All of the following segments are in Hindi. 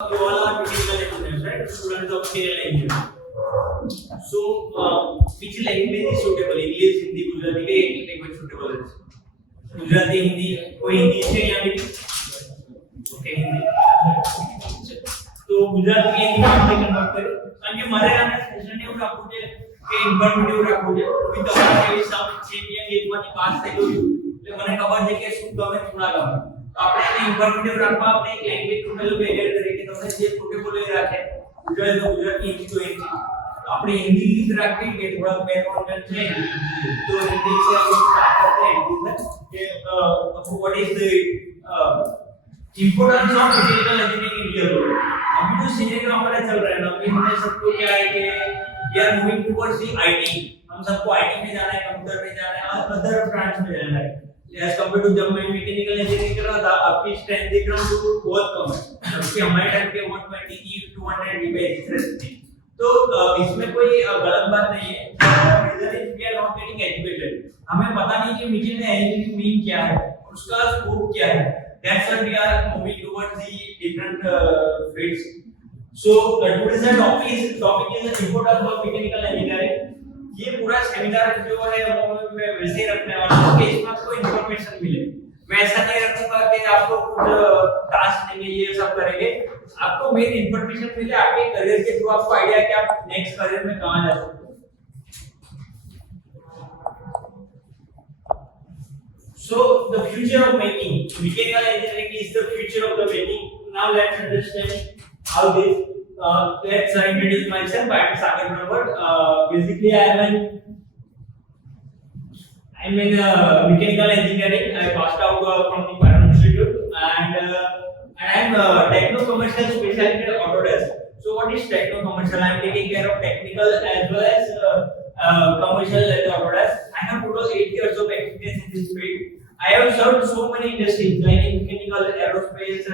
You all are technical engineers, right? Students of civil engineering. So, which language is suitable? English, Hindi, Gujarati के एक language suitable है. गुजराती, हिंदी, कोई हिंदी से या फिर ओके हिंदी. तो गुजराती के हिंदी में આપણે કન્વર્ટ કરીએ. અને મારે આને સેશન એવું રાખવું છે કે ઇન્ફોર્મેટિવ રાખવું છે. કે તમારે કેવી સામે ચેમ્પિયન લીગમાંથી પાસ થઈ ગયું એટલે મને ખબર છે કે શું તમે થોડા ગમે. આપણે એને ઇન્ફોર્મેટિવ રાખવા આપણે એક લેંગ્વેજ ટોટલ બેરિયર તરીકે તમને જે સુટેબલ હોય રાખે. ગુજરાતી તો ગુજરાતી, હિન્દી તો હિન્દી. આપણે हिंदी की રાખી કે થોડા બેકગ્રાઉન્ડ છે તો हिंदी से हम स्टार्ट करते हैं कि what is the importance of mechanical engineering in real world. अभी जो सिनेरियो हमारा चल रहा है ना, अभी हमने सबको क्या है कि we are moving towards the IT. हम सबको आईटी में जाना है, कंप्यूटर में जाना है और अदर ब्रांच में जाना है. एज कंपेयर टू जब मैं मैकेनिकल इंजीनियरिंग कर रहा था, आपकी स्ट्रेंथ देख रहा हूं तो बहुत कम है. क्योंकि हमारे टाइम पे 120 की 200 की बेसिस थी. तो इसमें कोई गलत बात नहीं है. Reason is we are not getting educated. हमें पता नहीं कि मैकेनिकल इंजीनियरिंग मीन क्या है, उसका स्कोप क्या है. That's why we are moving towards the different fields. So today's topic is importance of mechanical engineering. ये पूरा सेमिनार जो है वो मैं वैसे ही रखने वाला हूं कि इसमें आपको इंफॉर्मेशन मिले. मैं ऐसा नहीं रखूंगा कि आपको कुछ टास्क देंगे ये सब करेंगे. आपको मेन इंफॉर्मेशन मिले आपके करियर के थ्रू. आपको आईडिया है कि आप नेक्स्ट करियर में कहां जा सकते हो. So the future of making mechanical engineering is the future of the making. Now let's understand how this. Let's introduce myself. I am Sagar Bharat. Basically I'm in mechanical engineering. I passed out from the Param Institute and I am techno-commercial specialty at Autodesk. So what is techno-commercial? I am taking care of technical as well as commercial at Autodesk. I have total 8 years of experience in this field. I have served so many industries like mechanical, aerospace,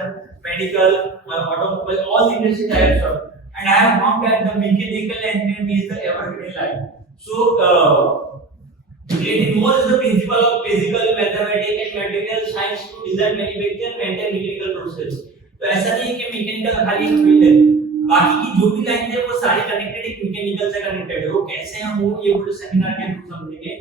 medical, automobile, all the industries I have served. And I have found that the mechanical engineering is the evergreen line. So it involves the principle of physical, mathematics and material science to design, manufacture, maintain mechanical process. तो ऐसा नहीं है कि मैकेनिकल खाली एक फील्ड है. बाकी की जो भी लाइन है वो सारी कनेक्टेड है, मैकेनिकल से कनेक्टेड है. वो कैसे हम वो ये पूरे सेमिनार के थ्रू समझेंगे.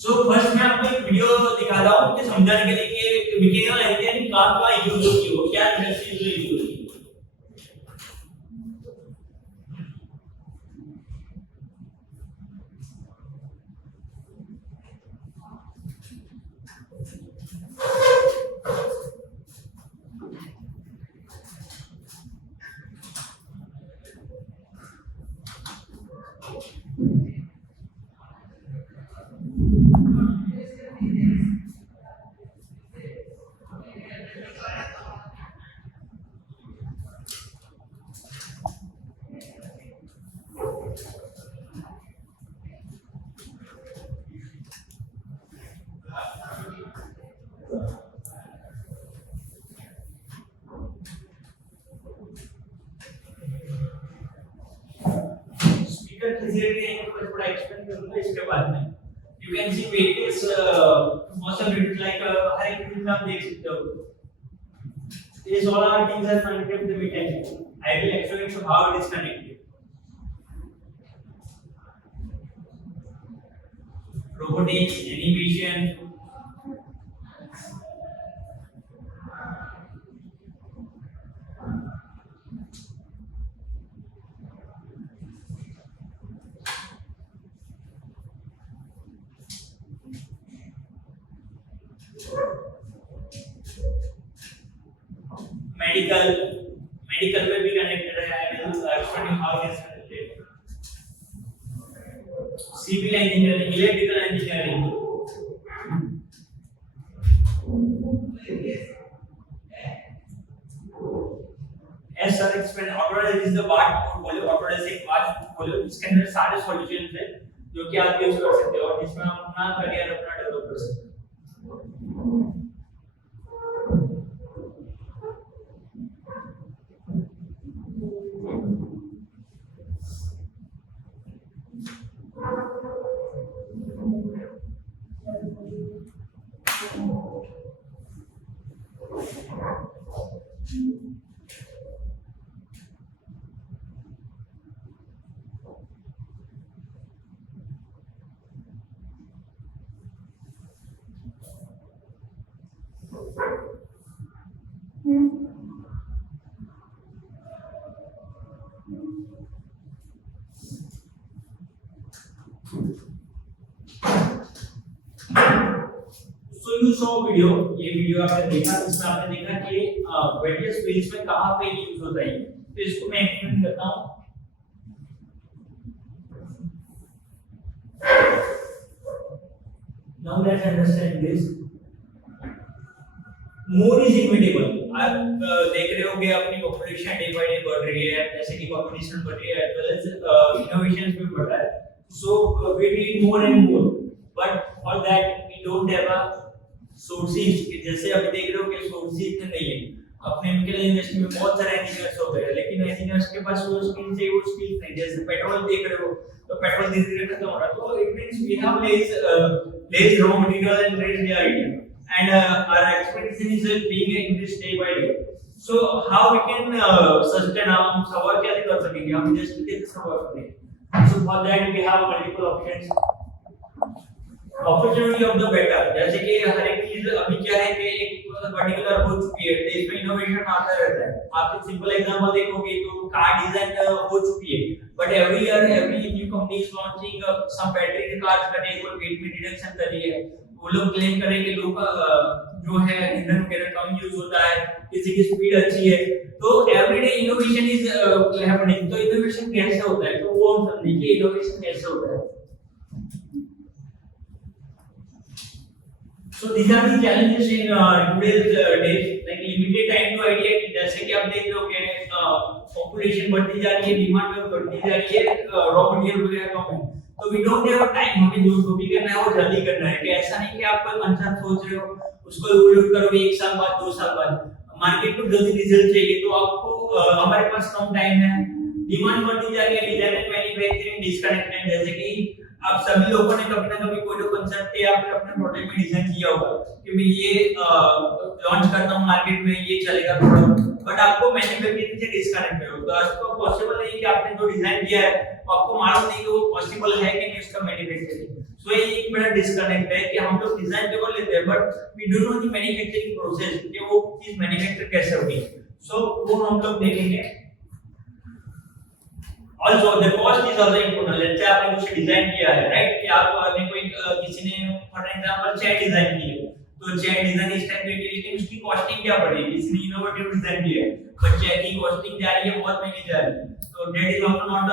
सो फर्स्ट मैं आपको एक वीडियो दिखा रहा हूं कि समझाने के लिए कि मैकेनिकल इंजीनियरिंग का यूज होती है, क्या इंडस्ट्रीज में यूज होती है. थोड़ा एक्सप्लेन करूंगा इसके बाद में. You can see various possibilities like हर एक चीज में आप देख सकते हो. These all are things that connected to the mechanical. I will explain to how it is connected. Robotics, animation. Medical में भी कनेक्टेड है. I will explain how it is connected. Civil engineering, electrical engineering. As sir explain Autodesk is the part portfolio. Autodesk एक पार्ट पोर्टफोलियो जिसके अंदर सारे सॉल्यूशंस हैं जो कि आप यूज कर सकते हो और जिसमें आप अपना करियर अपना डेवलप कर सकते हो. सॉ वीडियो, ये वीडियो आपने देखा, इसमें आपने देखा कि वेरियस फील्ड्स में कहां पे यूज होता है। तो इसको मैं एक्सप्लेन करता हूं। Now let's understand this. More is inevitable. आप देख रहे होंगे अपनी पॉपुलेशन डे बाय डे बढ़ रही है, जैसे कि पॉपुलेशन बढ़ रही है एज वेल एज इनोवेशंस भी बढ़ रहा है। So we need more and more, but for that we don't have a sources. जैसे अभी देख रहे हो कि सोर्सेज इतने नहीं है। अपने केमिकल इंडस्ट्री में बहुत सारे इंजीनियर्स हो गए, लेकिन इंजीनियर्स के पास वो स्किल्स है, वो स्किल्स नहीं। जैसे पेट्रोल देख रहे हो, तो पेट्रोल धीरे धीरे खत्म हो रहा है। तो it means we have less raw material and less idea, and our expectation is being increased day by day. So how we can sustain? हम सवाल कैसे कर सकेंगे, हम इंडस्ट्री कैसे सवाल करेंगे? So for that we have multiple options. Opportunity of the better, जैसे कि हर एक चीज अभी क्या है कि एक पर्टिकुलर हो चुकी है, देश में इनोवेशन आता रहता है। आप एक सिंपल एग्जांपल देखोगे तो कार डिजाइन हो चुकी है, but every year every new company is launching some battery cars कर रही है, कोई वेट में रिडक्शन कर रही है। वो लोग क्लेम करें कि लोग जो है ईंधन वगैरह कम यूज होता है, किसी की स्पीड अच्छी है। तो एवरीडे इनोवेशन इज हैपनिंग। तो इनोवेशन कैसे होता है, तो वो हम समझेंगे इनोवेशन कैसे होता है। So these are the challenges in today's days, like limited time to idea। जैसे कि आप देख रहे हो कि पॉपुलेशन बढ़ती जा रही है, डिमांड में बढ़ती जा रही है, रॉ मटेरियल वगैरह कम है, तो वी डोंट हैव टाइम। हमें जो भी करना है वो जल्दी करना है। कि ऐसा नहीं कि आप कोई कंसेप्ट सोच रहे हो, उसको इवोल्यूट करोगे 1 साल बाद 2 साल बाद, मार्केट को जल्दी रिजल्ट चाहिए। तो आपको हमारे पास कम टाइम है, डिमांड बढ़ती जा रही है, डिजाइन एंड मैन्युफैक्चरिंग डिस्कनेक्टेड। जैसे कि आप सभी लोगों ने कभी ना कभी कोई तो कंसेप्ट या फिर अपने प्रोडक्ट में डिजाइन किया होगा कि मैं ये लॉन्च करता हूं मार्केट में, ये चलेगा प्रोडक्ट, बट आपको मैन्युफैक्चरिंग से डिस्कनेक्ट है। तो आपको पॉसिबल नहीं कि आपने जो डिजाइन किया है आपको मालूम नहीं कि वो पॉसिबल है कि नहीं उसका मैन्युफैक्चरिंग। सो ये एक बड़ा डिस्कनेक्ट है कि हम लोग डिजाइन तो कर लेते हैं, but we don't know the manufacturing process कि वो चीज मैन्युफैक्चर कैसे होगी। सो वो हम लोग देखेंगे। Also the cost is also important। Let's say आपने कुछ डिजाइन किया है, राइट, कि आपने कोई किसी ने फॉर एग्जांपल चेयर डिजाइन की है, तो चेयर डिजाइन इस टाइप की, लेकिन उसकी कॉस्टिंग क्या पड़ेगी? किसी ने इनोवेटिव डिजाइन किया है, पर चेयर की कॉस्टिंग जा रही है बहुत महंगी जा रही है, तो that is also not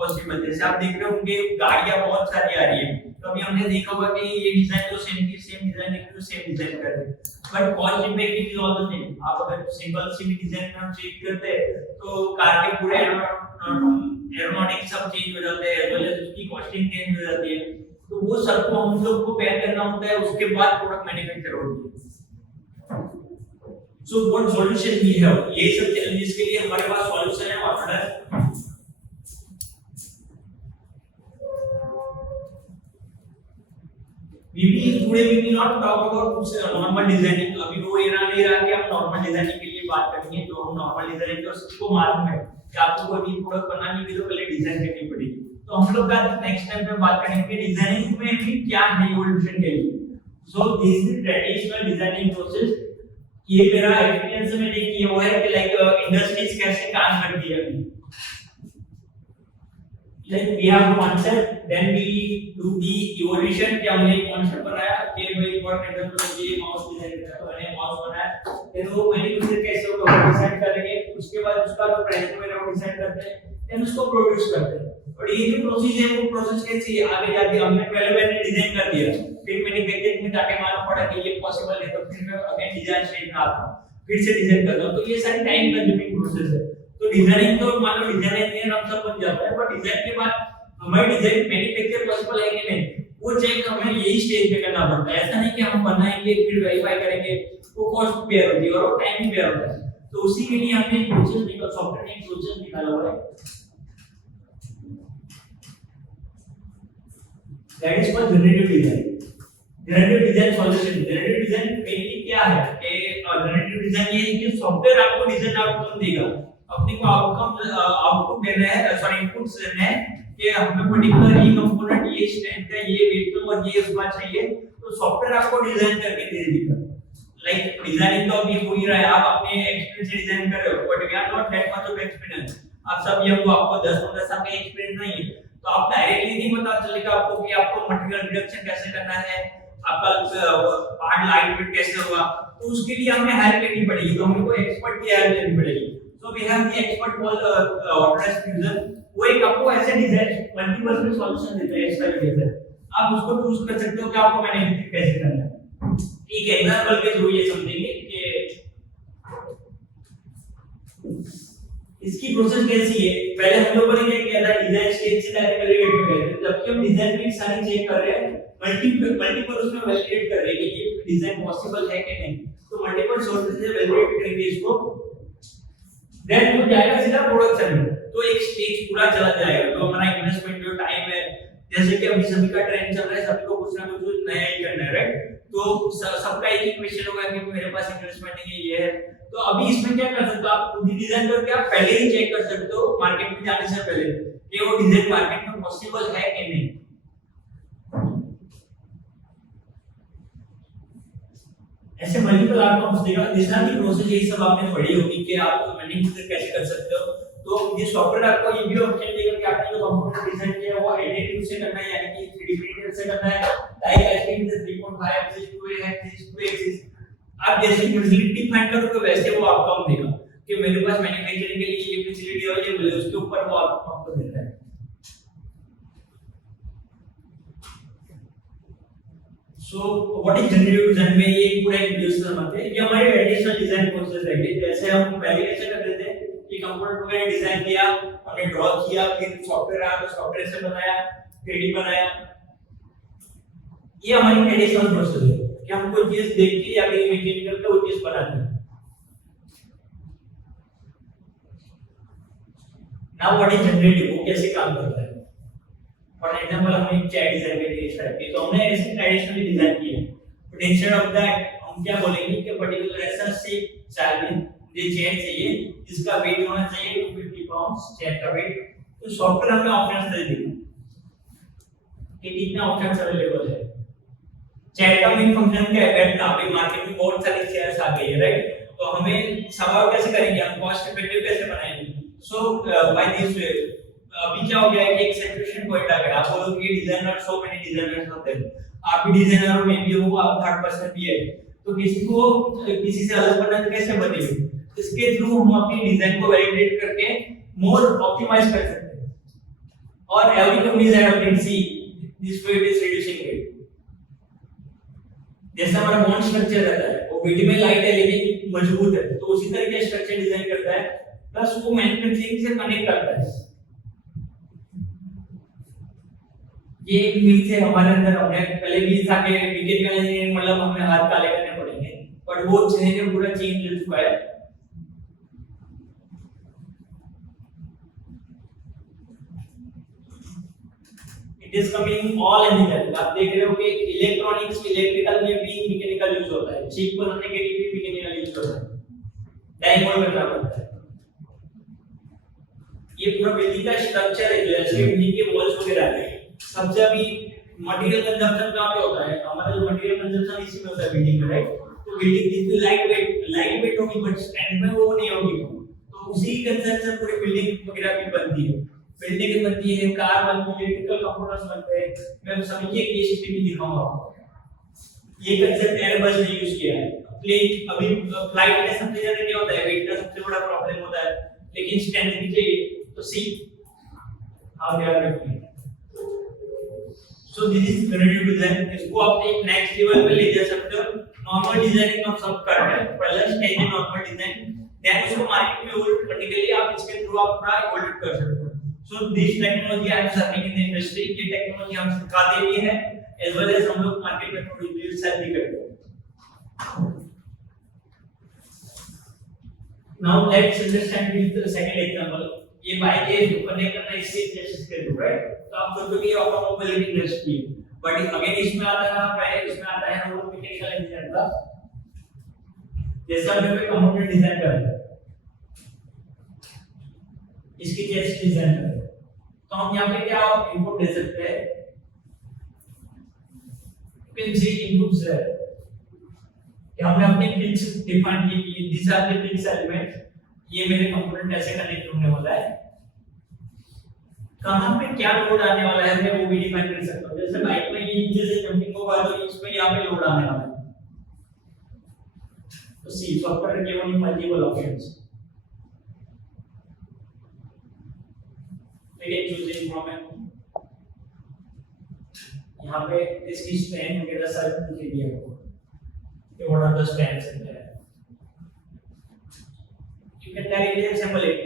possible. जैसे आप देख रहे होंगे गाड़ियां बहुत सारी आ रही है, तो अभी हमने देखा होगा कि ये डिजाइन तो सेम की सेम डिजाइन है, तो सेम डिजाइन कर रहे हैं, but cost impact is also same. आप अगर सिंपल सी डिजाइन में हम चेक करते हैं तो कार के पूरे एरोनॉटिक्स सब चेंज हो जाते हैं, एज वेल एज उसकी कॉस्टिंग चेंज हो जाती है। तो वो सब को हम लोग को पेयर करना होता है, उसके बाद प्रोडक्ट मैन्युफैक्चर होती है। So what solution we have, ये सब चैलेंजेस के लिए हमारे पास सॉल्यूशन है order. today we will not talk about normal designing। अभी वो एरा नहीं रहा कि हम नॉर्मल डिजाइनिंग के लिए बात करेंगे। जो हम नॉर्मल डिजाइनिंग तो सबको मालूम है कि आपको कोई भी प्रोडक्ट बनानी है तो पहले डिजाइन करनी पड़ेगी। तो हम लोग का नेक्स्ट टाइम पे बात करेंगे कि डिजाइनिंग में भी क्या है इवोल्यूशन के लिए। सो this is traditional designing process. ये मेरा एक्सपीरियंस में देखिए वो है कि लाइक इंडस्ट्रीज कैसे काम करती है। Like we have concept, then we do the evolution। कि हमने concept बनाया कि भाई फॉर एग्जांपल ये माउस डिजाइन करना है, मैंने माउस बनाया, फिर वो मैन्युफैक्चर कैसे होगा वो डिसाइड करेंगे, उसके बाद उसका जो प्राइस वगैरह वो डिसाइड करते हैं, देन उसको प्रोड्यूस करते हैं। और ये जो प्रोसेस है वो प्रोसेस कैसी है आगे जाके हमने पहले मैंने डिजाइन कर दिया, फिर मैन्युफैक्चरिंग में जाके मालूम पड़ा कि ये पॉसिबल है, तो फिर मैं अगेन डिजाइन स्टेज में आता हूं, फिर से डिजाइन करता हूं। तो ये सारी टाइम कंज्यूमिंग प्रोसेस है। तो डिजाइनिंग तो मान लो डिजाइन इंजीनियर हम सब बन जाता है, बट डिजाइन के बाद हमारी डिजाइन मैन्युफैक्चर पॉसिबल है कि नहीं वो चेक हमें यही स्टेज पे करना पड़ता है। ऐसा नहीं कि हम बनाएंगे फिर वेरीफाई करेंगे, वो कॉस्ट पेयर होती है और टाइम भी पेयर होता है। तो उसी के लिए हमने एक प्रोसेस निकाला, सॉफ्टवेयर में एक प्रोसेस निकाला हुआ है, that is for generative design. Generative design solution. Generative design mainly क्या है कि जनरेटिव डिजाइन ये है कि सॉफ्टवेयर आपको डिजाइन आउटकम देगा, अपने को आउटपुट देना है, सॉरी इनपुट्स देना है कि हमें पर्टिकुलर ये कंपोनेंट ये स्ट्रेंथ का ये वेट और ये उसका चाहिए, तो सॉफ्टवेयर आपको डिजाइन करके दे देगा। लाइक डिजाइनिंग तो अभी हो ही रहा है, आप अपने एक्सपीरियंस से डिजाइन कर रहे हो, but we are not that much of experience. आप सब ये आपको 10-15 साल का एक्सपीरियंस नहीं है, तो आप डायरेक्टली नहीं पता चलेगा आपको कि आपको मटेरियल रिडक्शन कैसे करना है, आपका पार्ट लाइट वेट कैसे होगा, तो उसके लिए हमें हेल्प लेनी पड़ेगी, तो हमें कोई एक्सपर्ट की हेल्प लेनी पड़ेगी। So we have the expert called Autodesk Fusion. वो एक आपको ऐसे डिजाइन मल्टीपल में सॉल्यूशन देता है इस तरीके से, आप उसको चूज कर सकते हो कि आपको मैन्युफैक्चर कैसे करना है। एक एग्जांपल के थ्रू ये समझेंगे कि इसकी प्रोसेस कैसी है। पहले हम लोगों ने क्या किया था, डिजाइन स्टेज से डायरेक्ट वैलिडेट में गए थे, जबकि हम डिजाइन में सारी चेक कर रहे हैं, मल्टीपल उसमें वैलिडेट कर रहे हैं कि ये डिजाइन पॉसिबल है कि नहीं। तो मल्टीपल सोर्सेज से वैलिडेट करेंगे इसको, देन वो जाएगा सीधा प्रोडक्शन में। तो एक स्टेज पूरा चला जाएगा, तो हमारा इन्वेस्टमेंट जो टाइम है, जैसे कि अभी सभी का ट्रेंड चल रहा है, सभी को कुछ ना कुछ नया ही करना है, राइट। तो सबका एक ही क्वेश्चन होगा कि मेरे पास इन्वेस्टमेंट नहीं है, ये है। तो अभी इसमें क्या कर सकते हो, आप खुद ही डिजाइन करके आप पहले ही चेक कर सकते हो मार्केट में जाने से पहले कि वो डिजाइन मार्केट में पॉसिबल है कि नहीं। ऐसे मल्टीपल आउटकम्स देगा। दिशा की प्रोसेस यही सब आपने पढ़ी होगी कि आप मैन्युफैक्चर कैसे कर सकते हो। तो ये सॉफ्टवेयर आपको ये भी ऑप्शन देगा कि आपने जो कंप्यूटर डिजाइन किया है वो एडिटिव से करना है, यानी कि 3D प्रिंटर से करना है, डाई कास्टिंग से 3.5 एक्सिस 2 एक्सिस 2 एक्सिस। आप जैसे फैसिलिटी फाइंड करोगे वैसे वो आउटकम देगा कि मेरे पास मैन्युफैक्चरिंग के लिए ये फैसिलिटी अवेलेबल है, उसके ऊपर वो आपको देता है। So what is generative design में ये पूरा एक वीडियो समझते हैं। ये हमारे एडिशनल डिजाइन प्रोसेस है। जैसे हम पहले कैसे करते थे कि कंप्यूटर में डिजाइन किया, हमने ड्रॉ किया, फिर सॉफ्टवेयर आया तो सॉफ्टवेयर से बनाया, 3D बनाया। ये हमारी एडिशनल प्रोसेस है कि हम कोई चीज देख के या फिर इमेजिन करके वो चीज बनाते हैं। नाउ व्हाट इज जनरेटिव, वो कैसे काम करता है। फॉर एग्जांपल हमने एक चैट डिजाइन के लिए स्टार्ट की, तो हमने ऐसे ट्रेडिशनली डिजाइन किया, बट इंस्टेड ऑफ दैट हम क्या बोलेंगे कि पर्टिकुलर ऐसा शेप चाहिए, ये चैट चाहिए जिसका वेट होना चाहिए 250 पाउंड्स, चैट का वेट। तो सॉफ्टवेयर हमें ऑप्शंस दे देगा कि कितने ऑप्शंस अवेलेबल है। चैट का मेन फंक्शन क्या है, बैठना। अभी मार्केट में बहुत सारी चेयर्स आ गई है, राइट। तो हमें सवाल कैसे करेंगे, हम कॉस्ट इफेक्टिव कैसे बनाएंगे। सो बाय दिस वे अभी क्या हो गया है कि एक सैचुरेशन पॉइंट आ गया। आप बोलोगे कि डिजाइनर, सो मेनी डिजाइनर्स होते हैं, आप भी डिजाइनर हो, मैं भी हूं, आप थर्ड पर्सन भी है, तो किसी को किसी से अलग बनना कैसे बनेगा। इसके थ्रू हम अपनी डिजाइन को वैलिडेट करके मोर ऑप्टिमाइज कर सकते हैं। और every company have update see this way is reducing weight. जैसा हमारा बॉन्ड स्ट्रक्चर रहता है, वो वेट में लाइट है लेकिन मजबूत है, तो उसी तरह के स्ट्रक्चर डिजाइन करता है, प्लस वो मैन्युफैक्चरिंग से कनेक्ट करता है। ये एक मीथ है हमारे अंदर, हमने पहले भी था कि मैकेनिकल इंजीनियरिंग मतलब हमें हाथ काले करने पड़ेंगे, बट वो चीजें पूरा चेंज हो चुका है। It is coming all animal. आप देख रहे हो कि इलेक्ट्रॉनिक्स, इलेक्ट्रिकल में भी मैकेनिकल यूज होता है, चिप बनाने के लिए भी मैकेनिकल यूज होता है, डायमंड करना पड़ता है। ये पूरा बिल्डिंग का स्ट्रक्चर है, जैसे बिल्डिंग के वॉल्स वगैरह है। सबसे अभी मटेरियल कंजम्पशन कहां पे होता है, हमारा जो मटेरियल कंजम्पशन इसी में होता है बिल्डिंग में, राइट। तो बिल्डिंग जितनी लाइट वेट होगी बट स्टैंड में वो नहीं होगी, तो उसी कंजम्पशन पूरी बिल्डिंग वगैरह भी बनती है। बिल्डिंग बनती है, कार बनती है, इलेक्ट्रिकल कंपोनेंट्स बनते हैं। मैं सभी के केस स्टडी दिखाऊंगा आपको। ये कंसेप्ट एयरबस ने यूज किया है। प्लेन अभी फ्लाइट में सबसे ज्यादा क्या होता है, वेट का सबसे बड़ा प्रॉब्लम होता है, लेकिन स्टैंड भी चाहिए। तो see how they are making. So this is generative design. इसको आप एक नेक्स्ट लेवल पे ले जा सकते हो। नॉर्मल डिजाइनिंग हम सब कर रहे हैं, पहला स्टेज है नॉर्मल डिजाइन, देन उसको मार्केट में इवोल्व करने के लिए आप इसके थ्रू आप पूरा इवोल्व कर सकते हो। So this technology I am serving in the industry. ये टेक्नोलॉजी हम सिखाते भी हैं, एज वेल एज हम लोग मार्केट में थोड़ी यूज भी करते हैं। Now let's understand with the second example. ये बाइक है जो कनेक्ट करना इससे जैसे के थ्रू, राइट। तो आप सोचोगे ये ऑटोमोबाइल इंडस्ट्री है, बट अगेन इसमें आता है पहले इसमें आता है वो मैकेनिकल इंजीनियर का। जैसे हमने कोई कंपोनेंट डिजाइन कर रहे हैं, इसकी चेस्ट डिजाइन कर रहे हैं, तो हम यहाँ पे क्या इनपुट दे सकते हैं, पिंसी इनपुट्स है कि हमने अपनी पिंस डिफाइन की कि this are the pins element, ये मेरे कंपोनेंट ऐसे कनेक्ट होने वाला है। कहां पे क्या लोड आने वाला है मैं वो भी डिफाइन कर सकता हूं। जैसे बाइक में ये नीचे से जंपिंग होगा तो इस पे यहाँ पे लोड आने वाला है। तो see software given multiple options we can choose it from यहाँ पे इसकी स्ट्रेंथ वगैरह सब लिख दिया है कि what are the strengths in there you can directly assemble it।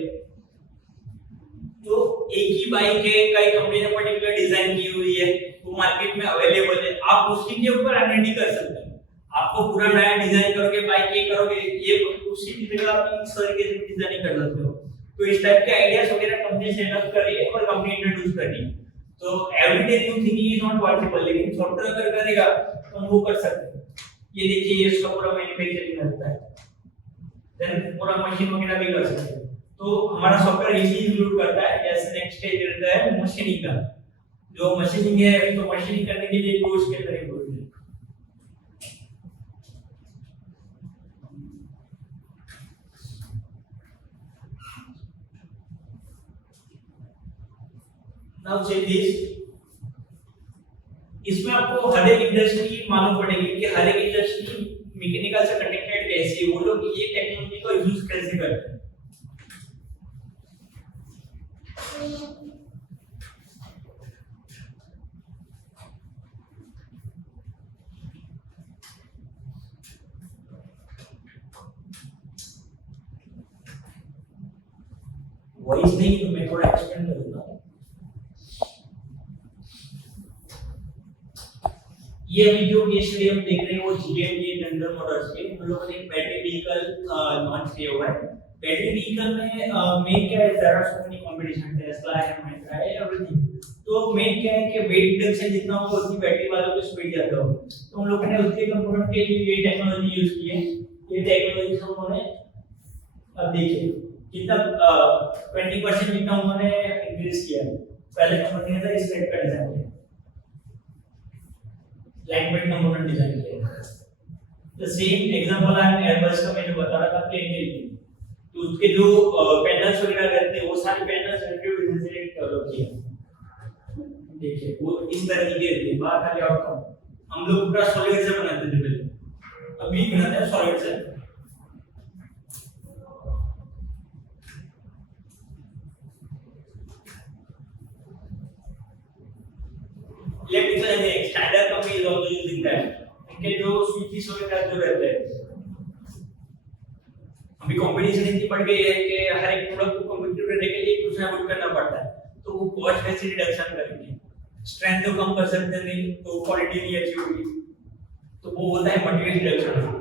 तो एक ही बाइक है कई कंपनी ने पर्टिकुलर डिजाइन की हुई है वो मार्केट में अवेलेबल है आप उसी के ऊपर R&D कर सकते हैं। आपको पूरा नया डिजाइन करोगे बाइक ये करोगे ये उसी की जगह आप इस तरीके से डिजाइन कर सकते हो। तो इस टाइप के आइडियाज वगैरह कंपनी सेटअप कर रही है और कंपनी इंट्रोड्यूस कर रही है। तो everyday new thinking is not possible लेकिन सॉफ्टवेयर अगर करेगा तो हम वो कर सकते हैं। ये देखिए ये इसका पूरा मैन्युफैक्चरिंग होता है देन पूरा मशीन वगैरह भी कर सकते हैं। तो हमारा सॉफ्टवेयर इसी इंक्लूड करता है। जैसे नेक्स्ट स्टेज रहता है मशीनिंग का जो मशीनिंग है अभी तो मशीनिंग करने के लिए कोर्स के अंदर इंक्लूड है। नाउ चेक दिस इसमें आपको हर एक इंडस्ट्री मालूम पड़ेगी कि हर एक इंडस्ट्री मैकेनिकल से कनेक्टेड कैसी है वो लोग ये टेक्नोलॉजी को यूज कैसे करते हैं। वॉइस नहीं तो मैं थोड़ा एक्सप्लेन करूंगा। ये अभी जो केस स्टडी हम देख रहे हैं वो GM के जनरल मोटर्स के हम लोगों ने बैटरी व्हीकल लॉन्च किया हुआ है। बैटरी व्हीकल में मेन क्या है there are so many competition Tesla है महिंद्रा है एवरीथिंग। तो मेन क्या है कि वेट रिडक्शन जितना होगा उतनी बैटरी वालों को स्पीड ज्यादा होगा। तो हम लोगों ने उसके कंपोनेंट के लिए ये टेक्नोलॉजी यूज की है। ये टेक्नोलॉजी से उन्होंने अब देखिए कितना 20% जितना उन्होंने इंक्रीज किया है। पहले कंपनी ने था इस टाइप का डिजाइन किया लाइट वेट कंपोनेंट डिजाइन किया। द सेम एग्जांपल है एयरबस का मैंने बता रहा था प्लेन के लिए तो उसके जो पैनल्स वगैरह रहते हैं वो सारे पैनल्स रेडियो डिजाइन से डेवलप किया। देखिए वो इस तरीके के बात खाली आउटकम हम लोग पूरा सॉलिड से बनाते थे पहले अभी बनाते हैं सॉलिड से। Let me tell you, standard company is also using that. इनके जो स्विचेस वगैरह जो रहते हैं अभी कंपटीशन इतनी बढ़ गई है कि हर एक प्रोडक्ट को कंपीट करने के लिए कुछ ना कुछ करना पड़ता है। तो वो कॉस्ट कैसे रिडक्शन करेंगे स्ट्रेंथ तो कम कर सकते नहीं तो क्वालिटी नहीं अच्छी होगी तो वो होता है मटेरियल रिडक्शन।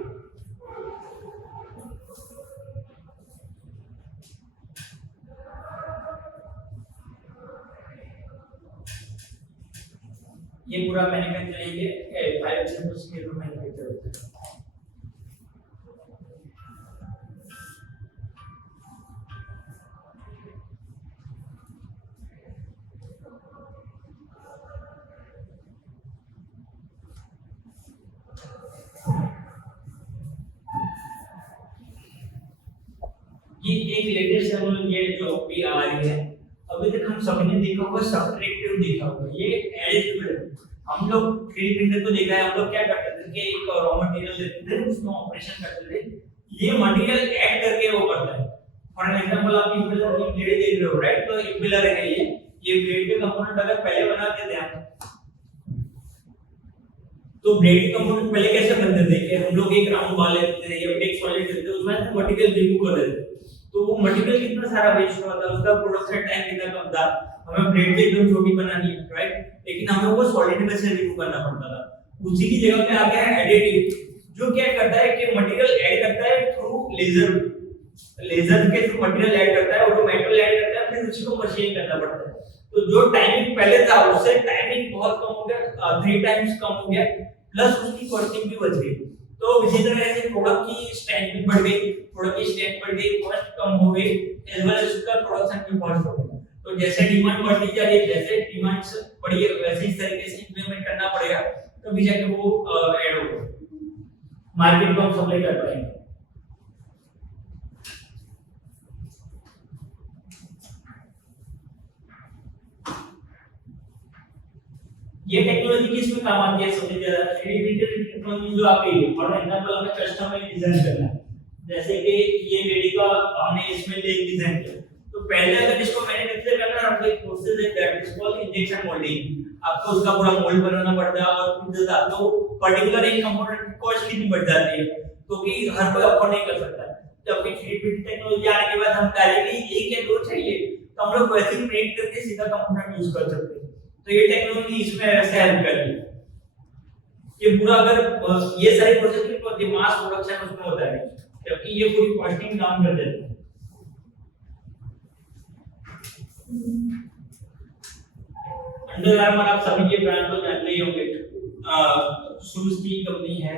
ये पूरा मैन्युफैक्चरिंग के 5% उसके रूप में मैन्युफैक्चर होता है। ये एक लेटेस्ट ये जो अभी आ रही है अभी तक हम सबने देखा होगा सब्ट्रैक्टिव देखा होगा ये एडिटिव। हम लोग 3D प्रिंटर को देखा है हम लोग क्या करते थे कि एक रॉ मटेरियल लेते थे उसमें ऑपरेशन करते थे ये मटेरियल ऐड करके वो करता है। फॉर एग्जांपल आप इंपेलर की ब्लेड देख रहे हो राइट तो इंपेलर है ये ब्लेड के कंपोनेंट अगर पहले बनाते थे आप तो ब्लेड के कंपोनेंट पहले कैसे बनते थे कि हम लोग एक राउंड वाले लेते थे या एक सॉलिड लेते थे उसमें मटेरियल रिमूव कर देते तो वो मटेरियल कितना सारा वेस्ट हुआ था उसका प्रोडक्शन टाइम कितना कम था। हमें ब्लेड भी एकदम छोटी बनानी है राइट लेकिन हमें वो सॉलिड में से रिमूव करना पड़ता था। उसी की जगह पे आ गया है एडिटिव जो क्या करता है कि मटेरियल ऐड करता है थ्रू लेजर के थ्रू मटेरियल ऐड करता है और वो मेटल ऐड करता है फिर उसी को मशीन करना पड़ता है। तो जो टाइमिंग पहले था उससे टाइमिंग बहुत कम हो गया 3 टाइम्स कम हो गया प्लस उसकी कॉस्टिंग भी बच गई। तो इसी तरह से प्रोडक्ट की स्ट्रेंथ भी बढ़ गई प्रोडक्ट की स्ट्रेंथ बढ़ गई कॉस्ट कम हो गई एज वेल एज उसका प्रोडक्शन भी कॉस्ट हो गया। तो जैसे डिमांड बढ़ती जा रही है जैसे डिमांड्स बढ़ी है वैसे इस तरीके से इंप्लीमेंट करना पड़ेगा तभी जाके वो ऐड होगा मार्केट को हम सप्लाई कर पाएंगे। ये टेक्नोलॉजी किस में काम आती है सबसे ज्यादा? 3D प्रिंटर टेक्नोलॉजी जो आ गई है, फॉर एग्जांपल हमें कस्टमाइज डिजाइन करना है, जैसे कि ये लेडी का हमने इसमें लेग डिजाइन किया, तो पहले अगर इसको मैन्युफैक्चर करना है, हमको एक प्रोसेस है that is called injection moulding. आपको उसका पूरा मोल्ड बनाना पड़ता है और फिर जब आपको पर्टिकुलर एक कंपोनेंट की कॉस्ट कितनी बढ़ जाती है, क्योंकि हर कोई अफोर्ड नहीं कर सकता। जबकि 3D प्रिंटिंग टेक्नोलॉजी आने के बाद हम डायरेक्टली एक या दो चाहिए तो हम लोग वैसे ही प्रिंट करके सीधा कंपोनेंट यूज कर सकते हैं। तो ये टेक्नोलॉजी इसमें ऐसे हेल्प कर रही है। ये पूरा अगर ये सारी प्रोसेस की मास प्रोडक्शन उसमें होता है, जबकि ये पूरी कॉस्टिंग डाउन कर देती है। अंडर आर्मर आप सभी के ब्रांड को जानते ही होंगे, शूज की कंपनी है,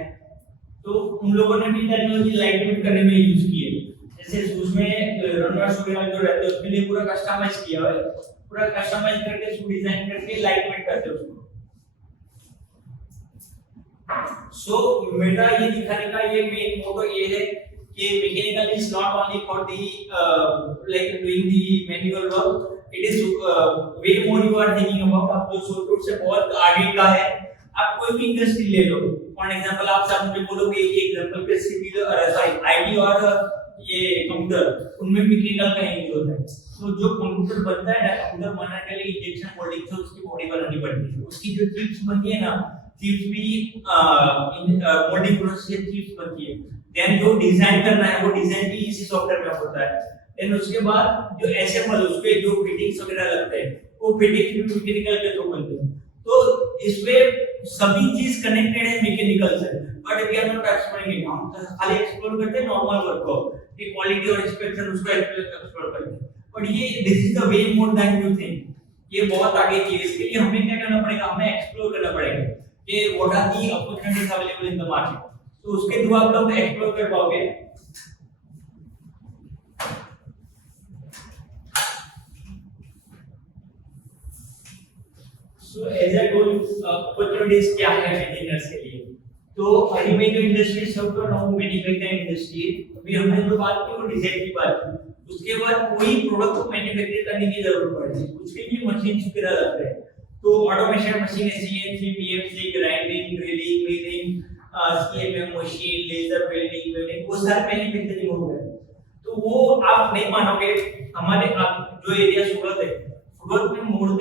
तो उन लोगों ने भी टेक्नोलॉजी लाइट वेट करने में यूज की है। जैसे शूज में रनर्स वगैरह जो रहते हैं उसके लिए पूरा कस्टमाइज किया हुआ है, पूरा कस्टमाइज करके शू डिजाइन करके लाइट वेट करते हैं उसको। सो मेरा ये दिखाने का ये मेन मोटो ये है कि mechanical is not only for the like doing the manual work, it is way more you are thinking about. आप जो सोल्यूट से बहुत आगे का है, आप कोई भी इंडस्ट्री ले लो, फॉर एग्जांपल आप सब मुझे बोलोगे एक एग्जांपल पे सिविल सॉरी आईटी और ये कंप्यूटर, उनमें मैकेनिकल का यूज होता है। तो जो कंप्यूटर बनता है ना, कंप्यूटर बनाने के लिए इंजेक्शन मोल्डिंग से उसकी बॉडी बनानी पड़ती है, उसकी जो चिप्स बनती है ना, चिप्स भी मोल्डिंग प्रोसेस से चिप्स बनती है। देन जो डिजाइन करना है वो डिजाइन भी इसी सॉफ्टवेयर में होता है। देन उसके बाद जो असेंबल उसके जो फिटिंग्स वगैरह लगते हैं वो फिटिंग्स भी मैकेनिकल के थ्रू बनते हैं। तो इसमें सभी चीज कनेक्टेड है मैकेनिकल से, but we are not exploring, हम खाली एक्सप्लोर करते हैं नॉर्मल वर्क को कि क्वालिटी और इंस्पेक्शन उसको एक्सप्लोर करते हैं। बट ये this is the way more than you think, ये बहुत आगे की है। इसके लिए हमें क्या करना पड़ेगा, हमें एक्सप्लोर करना पड़ेगा कि what are the opportunities available in the market. तो उसके थ्रू आप लोग एक्सप्लोर कर पाओगे। So as I told opportunities क्या है बिगिनर्स के लिए, तो अभी में जो इंडस्ट्री सब तो नो मैन्युफैक्चरिंग इंडस्ट्री, अभी हमने जो बात की वो डिजाइन की बात की, उसके बाद कोई प्रोडक्ट को मैन्युफैक्चर करने की जरूरत पड़ती है, उसके लिए मशीन वगैरह लगते हैं। तो ऑटोमेशन मशीन है, CNC, PMC, grinding, drilling, milling, CMM machine, laser welding, वो सारे मैन्युफैक्चरिंग हो गए। तो वो आप नहीं मानोगे, हमारे आप जो एरिया सूरत है, सूरत में मोर देन